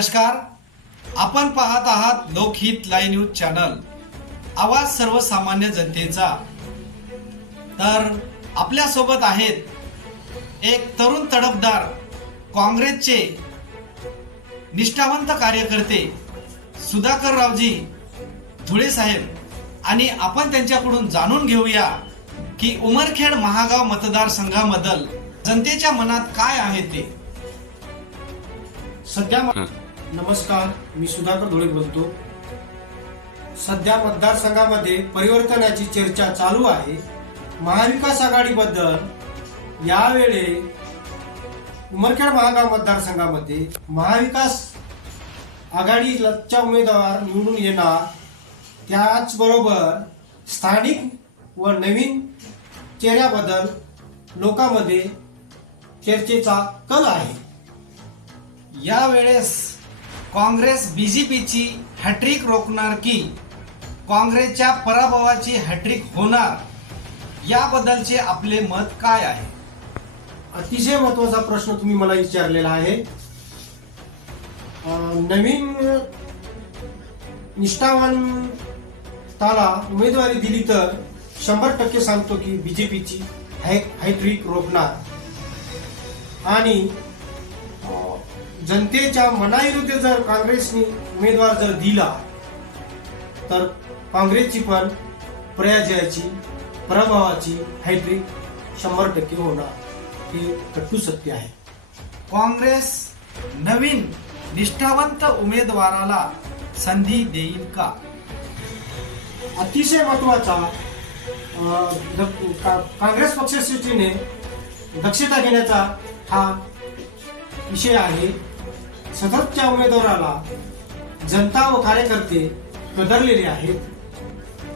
नमस्कार. आपण पाहत आहात लोकहित लाईव्ह न्यूज चॅनल. आवाज सर्वसामान्य जनतेचा. तर आपल्यासोबत आहेत एक तरुण तडफदार काँग्रेसचे निष्ठावंत कार्यकर्ते सुधाकर रावजी धुळे साहेब. आणि आपण त्यांच्याकडून जाणून घेऊया की उमरखेड महागाव मतदारसंघाबद्दल जनतेच्या मनात काय आहे ते. सध्या नमस्कार मी सुधाकर धुळे बोलतो. सध्या मतदारसंघामध्ये परिवर्तनाची चर्चा चालू आहे. महाविकास आघाडीबद्दल यावेळी उमरखेड महागाव मतदारसंघामध्ये महाविकास आघाडीच्या उमेदवार निवडून येणार. त्याचबरोबर स्थानिक व नवीन चेहऱ्याबद्दल लोकांमध्ये चर्चेचा कल आहे. यावेळेस काँग्रेस बीजेपीची हॅट्रिक रोखणार की काँग्रेसच्या पराभवाची हॅट्रिक होणार? याबद्दलचे आपले मत काय आहे? अतिशय महत्त्वाचा प्रश्न तुम्ही मला विचारलेला आहे. नवीन निष्ठावानताला उमेदवारी दिली तर शंभर टक्के सांगतो की बीजेपीची हॅ हॅट्रिक रोखणार. आणि जनतेच्या मनाविरुद्ध जर काँग्रेसने उमेदवार जर दिला तर काँग्रेसची पण पराजयाची पराभवाची हायट्रिक शंभर टक्के होणार हे कटू सत्य आहे. काँग्रेस नवीन निष्ठावंत उमेदवाराला संधी देईल का? अतिशय महत्त्वाचा काँग्रेस पक्षश्रेष्ठीने दक्षता घेण्याचा हा विषय आहे. सततच्या उमेदवाराला जनता व कार्यकर्ते कदरलेले आहेत.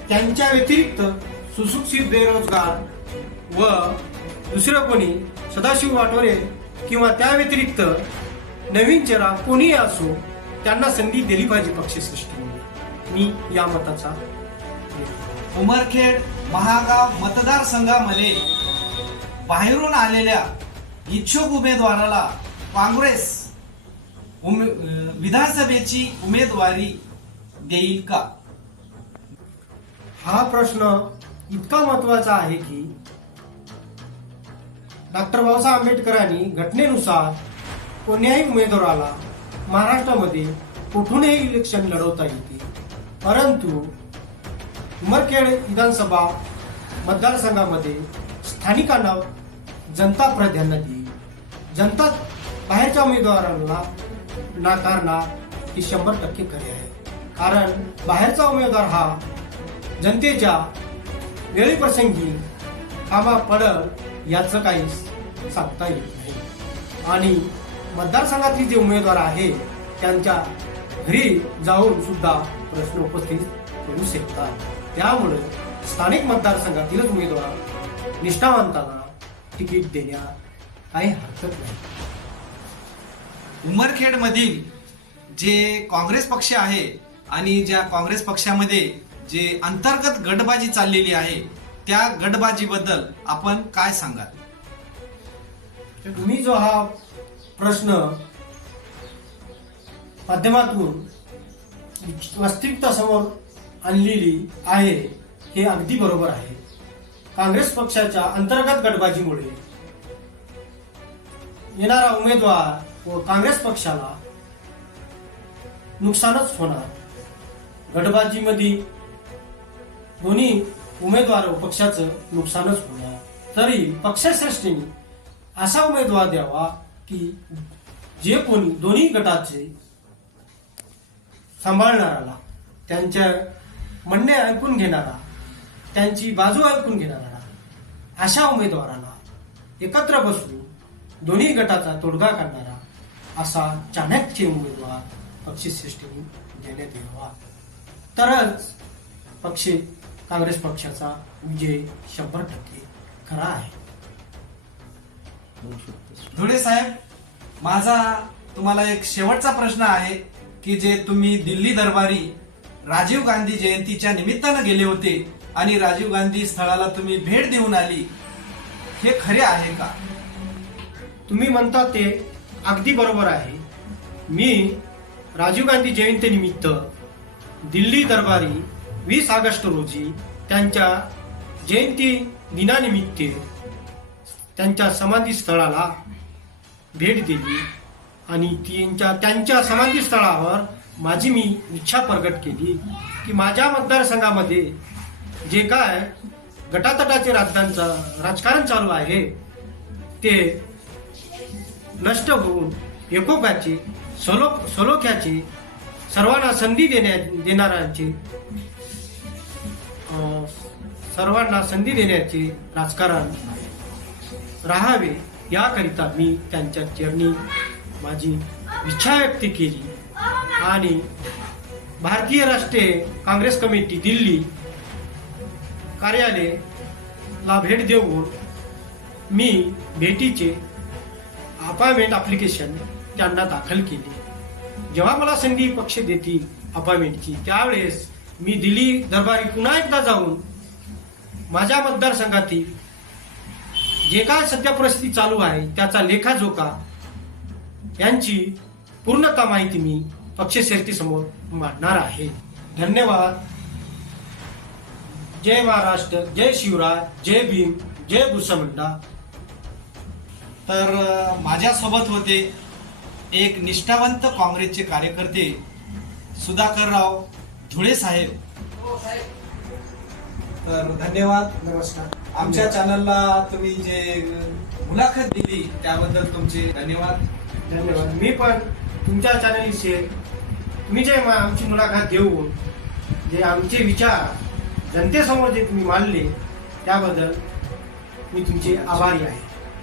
त्यांच्या व्यतिरिक्त सुशिक्षित बेरोजगार व दुसरं कोणी सदाशिव वाटोरे किंवा त्या व्यतिरिक्त नवीन चेहरा कोणीही असो त्यांना संधी दिली पाहिजे पक्षश्रेष्ठीने मी या मताचा उमरखेड महागाव मतदारसंघामध्ये बाहेरून आलेल्या इच्छुक उमेदवाराला काँग्रेस उमे विधानसभेची उमेदवारी देईल का? हा प्रश्न इतका महत्त्वाचा आहे की डॉक्टर बाबासाहेब आंबेडकरांनी घटनेनुसार कोण्याही उमेदवाराला महाराष्ट्रामध्ये कुठूनही इलेक्शन लढवता येते परंतु उमरखेड विधानसभा मतदारसंघामध्ये स्थानिकांना जनता प्राधान्य देईल. जनता बाहेरच्या उमेदवारांना नाकारणं ही शंभर टक्के खरे आहे. कारण बाहेरचा उमेदवार हा जनतेच्या वेळीप्रसंगी कामा पडल याचं काही सांगता येत नाही. आणि मतदारसंघातले जे उमेदवार आहे त्यांच्या घरी जाऊन सुद्धा प्रश्न उपस्थित करू शकतात. त्यामुळे स्थानिक मतदारसंघातीलच उमेदवार निष्ठावंतांना तिकीट देण्यात काही हरकत नाही. उमरखेड मधील जे काँग्रेस पक्ष आहे आणि ज्या काँग्रेस पक्षामध्ये जे अंतर्गत गटबाजी चाललेली आहे त्या गटबाजीबद्दल आपण काय सांगाल? तुम्ही जो हा प्रश्न माध्यमातून वास्तविकतासमोर आणलेली आहे हे अगदी बरोबर आहे. काँग्रेस पक्षाच्या अंतर्गत गटबाजीमुळे येणारा उमेदवार व काँग्रेस पक्षाला नुकसानच होणार. गटबाजीमध्ये दोन्ही उमेदवार व पक्षाचं नुकसानच होणार. तरी पक्षश्रेष्ठीने असा उमेदवार द्यावा की जे कोणी दोन्ही गटाचे सांभाळणाराला त्यांच्या म्हणणे ऐकून घेणारा त्यांची बाजू ऐकून घेणारा अशा उमेदवाराला एकत्र बसून दोन्ही गटाचा तोडगा काढणारा असा चाणक्य उमेदवार पक्षश्रेष्ठीने देण्यात यावा. तरच पक्ष काँग्रेस पक्षाचा विजय शंभर टक्के खरा आहे. धुळे साहेब माझा तुम्हाला एक शेवटचा प्रश्न आहे की जे तुम्ही दिल्ली दरबारी राजीव गांधी जयंतीच्या निमित्तानं गेले होते आणि राजीव गांधी स्थळाला तुम्ही भेट देऊन आली हे खरे आहे का? तुम्ही म्हणता ते अगदी बरोबर आहे. मी राजीव गांधी जयंतीनिमित्त दिल्ली दरबारी वीस ऑगस्ट रोजी त्यांच्या जयंती दिनानिमित्त त्यांच्या समाधी स्थळाला भेट दिली आणि त्यांच्या त्यांच्या समाधी स्थळावर माझी मी इच्छा प्रकट केली की माझ्या मतदारसंघामध्ये जे काय गटातटाचे राज्यांचा राजकारण चालू आहे ते नष्ट होऊन एकोप्याची सलो सलोख्याचे सर्वांना संधी देण्या देणाऱ्यांची सर्वांना संधी देण्याचे राजकारण राहावे याकरिता मी त्यांच्या चरणी माझी इच्छा व्यक्त केली. आणि भारतीय राष्ट्रीय काँग्रेस कमिटी दिल्ली कार्यालयाला भेट देऊन मी भेटीचे अपॉइंटमेंट अप्लिकेशन त्यांना दाखल केले. जेव्हा मला संधी पक्ष देतील अपॉइंटमेंटची त्यावेळेस मी दिल्ली दरबारी पुन्हा एकदा जाऊन माझ्या मतदारसंघातील जे काय सध्या परिस्थिती चालू आहे त्याचा लेखाजोखा यांची पूर्णता माहिती मी पक्षश्रेष्ठीसमोर मांडणार आहे. धन्यवाद. जय महाराष्ट्र जय शिवराय जय भीम जय बिरसा तर माझ्यासोबत होते एक निष्ठावंत काँग्रेसचे कार्यकर्ते सुधाकरराव धुळे साहेब. तर धन्यवाद नमस्कार. आमच्या चॅनलला तुम्ही जे मुलाखत दिली त्याबद्दल तुमचे धन्यवाद. धन्यवाद. मी पण तुमच्या चॅनलविषयी तुम्ही जे मा- आमची मुलाखत देऊन जे आमचे विचार जनतेसमोर जे तुम्ही मांडले त्याबद्दल मी तुमचे आभारी आहे.